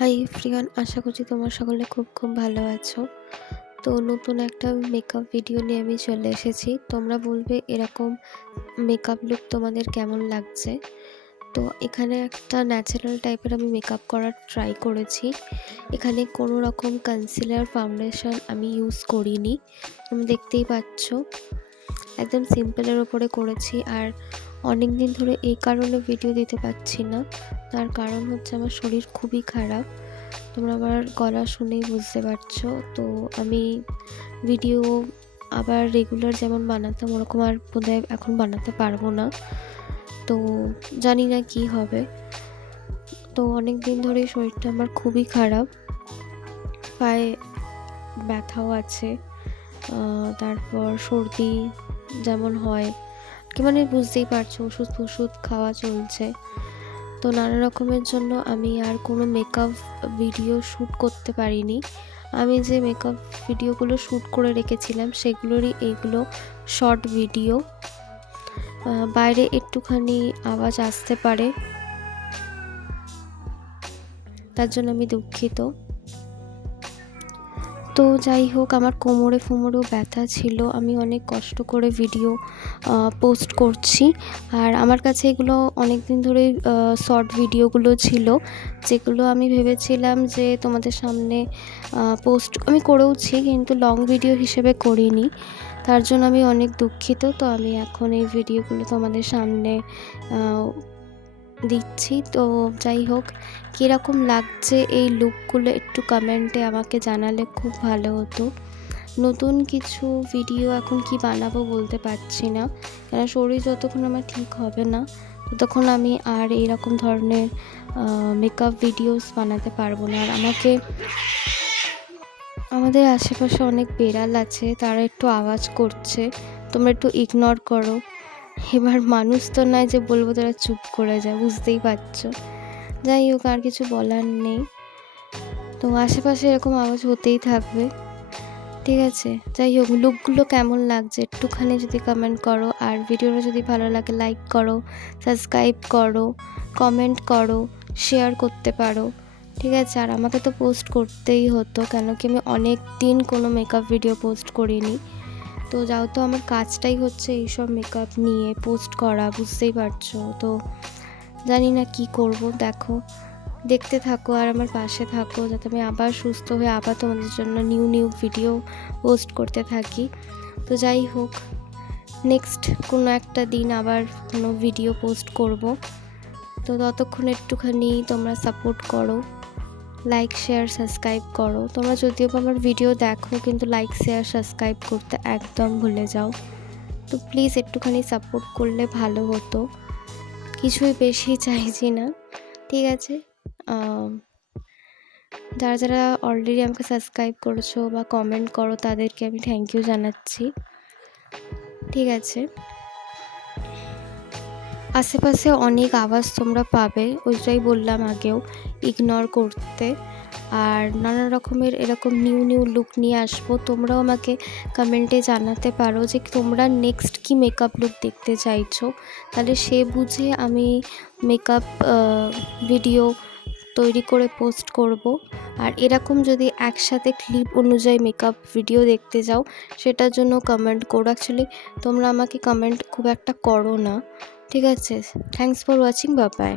Hi everyone, আশা করছি তোমরা সকলে খুব ভালো আছো। তো নতুন একটা মেকআপ ভিডিও নিয়ে আমি চলে এসেছি। তোমরা বলবে এরকম মেকআপ লুক তোমাদের কেমন লাগছে। তো এখানে একটা ন্যাচারাল টাইপের আমি মেকআপ করার ট্রাই করেছি। এখানে কোনো রকম কনসিলার ফাউন্ডেশন আমি ইউজ করিনি, তুমি দেখতেই পাচ্ছ। একদম সিম্পলের ওপরে করেছি। আর অনেক দিন ধরে এই কারণে ভিডিও দিতে পারছি না, তার কারণ হচ্ছে আমার শরীর খুবই খারাপ। তোমরা আমার গলা শুনেই বুঝতে পারছো। তো আমি ভিডিও আবার রেগুলার যেমন বানাতাম ওরকম আর বোধহয় এখন বানাতে পারবো না। তো জানি না কি হবে। তো অনেক দিন ধরে শরীরটা আমার খুবই খারাপ, পায়ে ব্যথাও আছে, তারপর সর্দি যেমন হয় কি, মানে বুঝতেই পারছো, ওষুধ খাওয়া চলছে। তো নানা রকমের জন্য আমি আর কোনো মেকআপ ভিডিও শ্যুট করতে পারিনি। আমি যে মেকআপ ভিডিওগুলো শ্যুট করে রেখেছিলাম সেগুলোরই এইগুলো শর্ট ভিডিও। বাইরে একটুখানি আওয়াজ আসতে পারে, তার জন্য আমি দুঃখিত। তো যাই হোক, আমার কোমরেও ব্যথা ছিল, আমি অনেক কষ্ট করে ভিডিও পোস্ট করছি। আর আমার কাছে এগুলো অনেক দিন ধরেই শর্ট ভিডিওগুলো ছিল, যেগুলো আমি ভেবেছিলাম যে তোমাদের সামনে পোস্ট আমি করেওছি, কিন্তু লং ভিডিও হিসেবে করিনি। তার জন্য আমি অনেক দুঃখিত। তো আমি এখন এই ভিডিওগুলো তোমাদের সামনে দিচ্ছি। তো যাই হোক, কীরকম লাগছে এই লুকগুলো একটু কমেন্টে আমাকে জানালে খুব ভালো হতো। নতুন কিছু ভিডিও এখন কি বানাবো বলতে পারছি না, কেন শরীর যতক্ষণ আমার ঠিক হবে না ততক্ষণ আমি আর এইরকম ধরনের মেকআপ ভিডিওস বানাতে পারবো না। আর আমাদের আশেপাশে অনেক বেড়াল আছে, তারা একটু আওয়াজ করছে, তোমরা একটু ইগনোর করো। এবার মানুষ তো নয় যে বলবো তারা চুপ করে যায়, বুঝতেই পারছো। যাই হোক, আর কিছু বলার নেই। তো আশেপাশে এরকম আওয়াজ হতেই থাকবে, ঠিক আছে। যাই হোক, লুকগুলো কেমন লাগছে একটুখানি যদি কমেন্ট করো। আর ভিডিওটা যদি ভালো লাগে লাইক করো, সাবস্ক্রাইব করো, কমেন্ট করো, শেয়ার করতে পারো, ঠিক আছে। আর আমাকে তো পোস্ট করতেই হতো, কেন কি আমি অনেক দিন কোনো মেকআপ ভিডিও পোস্ট করিনি। তো যাও, তো আমার কাজটাই হচ্ছে এইসব মেকআপ নিয়ে পোস্ট করা, বুঝতেই পারছো। তো জানি না কি করব, দেখতে থাকো আর আমার পাশে থাকো, যাতে আমি আবার সুস্থ হয়ে আবার তোমাদের জন্য নিউ ভিডিও পোস্ট করতে থাকি। তো যাই হোক, নেক্সট কোনো একটা দিন আবার কোনো ভিডিও পোস্ট করব। তো ততক্ষণ একটুখানি তোমরা সাপোর্ট করো, লাইক শেয়ার সাবস্ক্রাইব করো। তোমরা যদিও আমার ভিডিও দেখো, কিন্তু লাইক শেয়ার সাবস্ক্রাইব করতে একদম ভুলে যাও। তো প্লিজ একটুখানি সাপোর্ট করলে ভালো হতো, কিছুই বেশি চাইছি না, ঠিক আছে। যারা অলরেডি আমাকে সাবস্ক্রাইব করেছো বা কমেন্ট করো তাদেরকে আমি থ্যাংক ইউ জানাচ্ছি, ঠিক আছে। আশেপাশে অনেক আওয়াজ তোমরা পাবে, ওইটাই বললাম আগেও, ইগনোর করতে। আর নানা রকমের এরকম নিউ লুক নিয়ে আসবো। তোমরাও আমাকে কমেন্টে জানাতে পারো যে তোমরা নেক্সট কি মেকআপ লুক দেখতে চাইছো, তাহলে সে বুঝে আমি মেকআপ ভিডিও তৈরি করে পোস্ট করব। আর এরকম যদি একসাথে ক্লিপ অনুযায়ী মেকআপ ভিডিও দেখতে যাও, সেটার জন্য কমেন্ট করো। অ্যাকচুয়ালি তোমরা আমাকে কমেন্ট খুব একটা করো না, ঠিক আছে। Thanks for watching, bye bye.